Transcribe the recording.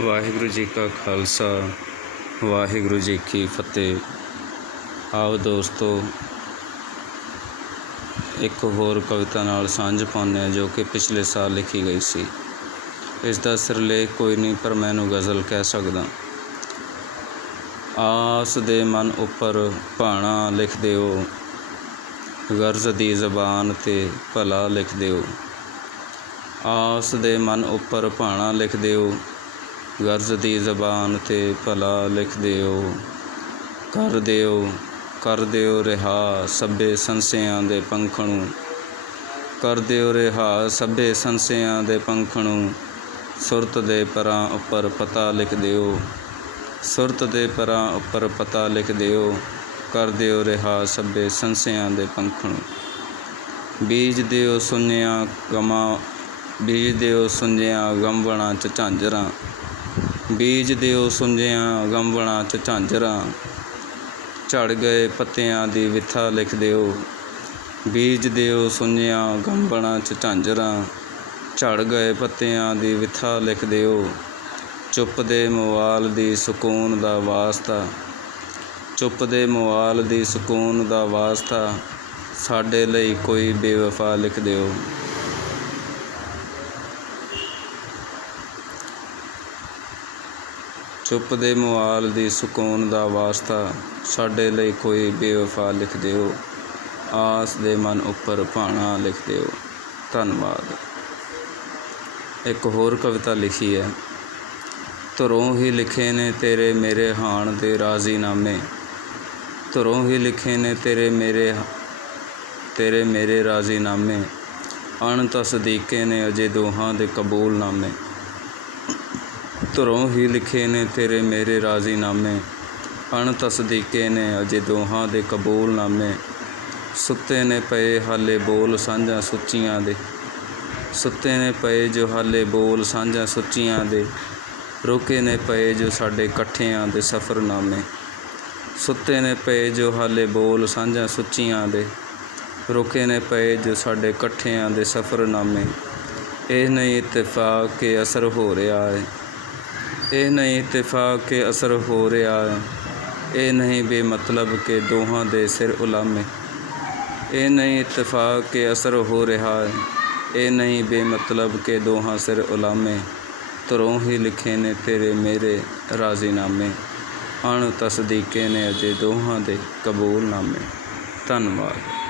ਵਾਹਿਗੁਰੂ ਜੀ ਕਾ ਖਾਲਸਾ, ਵਾਹਿਗੁਰੂ ਜੀ ਕੀ ਫਤਿਹ। ਆਓ ਦੋਸਤੋ, ਇੱਕ ਹੋਰ ਕਵਿਤਾ ਨਾਲ ਸਾਂਝ ਪਾਉਂਦੇ ਹਾਂ ਜੋ ਕਿ ਪਿਛਲੇ ਸਾਲ ਲਿਖੀ ਗਈ ਸੀ। ਇਸ ਦਾ ਸਿਰਲੇਖ ਕੋਈ ਨਹੀਂ, ਪਰ ਮੈਂ ਇਹਨੂੰ ਗਜ਼ਲ ਕਹਿ ਸਕਦਾ। ਆਸ ਦੇ ਮਨ ਉੱਪਰ ਭਾਣਾ ਲਿਖ ਦਿਓ, ਗਰਜ਼ ਦੀ ਜ਼ਬਾਨ ਤੇ ਭਲਾ ਲਿਖ ਦਿਓ। ਆਸ ਦੇ ਮਨ ਉੱਪਰ ਭਾਣਾ ਲਿਖ ਦਿਓ ਗਰਜ਼ ਦੀ ਜ਼ਬਾਨ ਤੇ ਭਲਾ ਲਿਖ ਦਿਓ। ਕਰ ਦਿਓ ਕਰ ਦਿਓ ਰਿਹਾ ਸਭੇ ਸੰਸਿਆਂ ਦੇ ਪੰਖਣੂ। ਕਰ ਦਿਓ ਰਿਹਾ ਸਭੇ ਸੰਸਿਆਂ ਦੇ ਪੰਖਣੂ। ਸੁਰਤ ਦੇ ਪਰਾਂ ਉੱਪਰ ਪਤਾ ਲਿਖ ਦਿਓ। ਸੁਰਤ ਦੇ ਪਰਾਂ ਉੱਪਰ ਪਤਾ ਲਿਖ ਦਿਓ। ਕਰ ਦਿਓ ਰਿਹਾ ਸਭੇ ਸੰਸਿਆਂ ਦੇ ਪੰਖਣੂ। ਬੀਜ ਦਿਓ ਸੁਨਿਆ ਗਮਾ, ਬੀਜ ਦਿਓ ਸੁੰਜਿਆਂ ਗੰਵਣਾ ਚ ਝਾਂਜਰਾਂ। ਬੀਜ ਦਿਓ ਸੁੰਜਿਆਂ ਗੰਵਣਾ ਚ ਝਾਂਜਰਾਂ। ਝੜ ਗਏ ਪੱਤਿਆਂ ਦੀ ਵਿੱਥਾ ਲਿਖ ਦਿਓ। ਬੀਜ ਦਿਓ ਸੁੰਜਿਆਂ ਗੰਵਣਾ ਚ ਝਾਂਜਰਾਂ। ਝੜ ਗਏ ਪੱਤਿਆਂ ਦੀ ਵਿੱਥਾ ਲਿਖ ਦਿਓ। ਚੁੱਪ ਦੇ ਮਵਾਲ ਦੀ ਸਕੂਨ ਦਾ ਵਾਸਤਾ। ਚੁੱਪ ਦੇ ਮਵਾਲ ਦੀ ਸਕੂਨ ਦਾ ਵਾਸਤਾ। ਸਾਡੇ ਲਈ ਕੋਈ ਬੇਵਫਾ ਲਿਖ ਦਿਓ। ਚੁੱਪ ਦੇ ਮਵਾਲ ਦੀ ਸਕੂਨ ਦਾ ਵਾਸਤਾ ਸਾਡੇ ਲਈ ਕੋਈ ਬੇਵਫਾ ਲਿਖ ਦਿਓ। ਆਸ ਦੇ ਮਨ ਉੱਪਰ ਭਾਣਾ ਲਿਖ ਦਿਓ। ਧੰਨਵਾਦ। ਇੱਕ ਹੋਰ ਕਵਿਤਾ ਲਿਖੀ ਹੈ। ਧਰੋਂ ਹੀ ਲਿਖੇ ਨੇ ਤੇਰੇ ਮੇਰੇ ਹਾਣ ਦੇ ਰਾਜ਼ੀਨਾਮੇ। ਧਰੋਂ ਹੀ ਲਿਖੇ ਨੇ ਤੇਰੇ ਮੇਰੇ ਤੇਰੇ ਮੇਰੇ ਰਾਜ਼ੀਨਾਮੇ। ਅਣ ਤਸਦੀਕੇ ਨੇ ਅਜੇ ਦੋਹਾਂ ਦੇ ਕਬੂਲਨਾਮੇ। ਧਰੋਂ ਹੀ ਲਿਖੇ ਨੇ ਤੇਰੇ ਮੇਰੇ ਰਾਜ਼ੀਨਾਮੇ, ਅਣ ਤਸਦੀਕੇ ਨੇ ਅਜੇ ਦੋਹਾਂ ਦੇ ਕਬੂਲਨਾਮੇ। ਸੁੱਤੇ ਨੇ ਪਏ ਹਾਲੇ ਬੋਲ ਸਾਂਝਾਂ ਸੁੱਚੀਆਂ ਦੇ। ਸੁੱਤੇ ਨੇ ਪਏ ਜੋ ਹਾਲੇ ਬੋਲ ਸਾਂਝਾਂ ਸੁੱਚੀਆਂ ਦੇ। ਰੋਕੇ ਨੇ ਪਏ ਜੋ ਸਾਡੇ ਇਕੱਠਿਆਂ ਦੇ ਸਫ਼ਰਨਾਮੇ। ਸੁੱਤੇ ਨੇ ਪਏ ਜੋ ਹਾਲੇ ਬੋਲ ਸਾਂਝਾਂ ਸੁੱਚੀਆਂ ਦੇ। ਰੋਕੇ ਨੇ ਪਏ ਜੋ ਸਾਡੇ ਇਕੱਠਿਆਂ ਦੇ ਸਫ਼ਰਨਾਮੇ। ਇਹ ਨਹੀਂ ਇਤਫਾਕ ਕੇ ਅਸਰ ਹੋ ਰਿਹਾ ਹੈ। ਇਹ ਨਹੀਂ ਇਤਫਾਕ ਕੇ ਅਸਰ ਹੋ ਰਿਹਾ ਹੈ। ਇਹ ਨਹੀਂ ਬੇਮਤਲਬ ਕੇ ਦੋਹਾਂ ਦੇ ਸਿਰ ਉਲਾਮੇ। ਇਹ ਨਹੀਂ ਇਤਫਾਕ ਕੇ ਅਸਰ ਹੋ ਰਿਹਾ ਹੈ। ਇਹ ਨਹੀਂ ਬੇਮਤਲਬ ਕੇ ਦੋਹਾਂ ਸਿਰ ਉਲਾਮੇ। ਧਰੋਂ ਹੀ ਲਿਖੇ ਨੇ ਤੇਰੇ ਮੇਰੇ ਰਾਜ਼ੀਨਾਮੇ। ਅਣ ਤਸਦੀਕੇ ਨੇ ਅਜੇ ਦੋਹਾਂ ਦੇ ਕਬੂਲਨਾਮੇ। ਧੰਨਵਾਦ।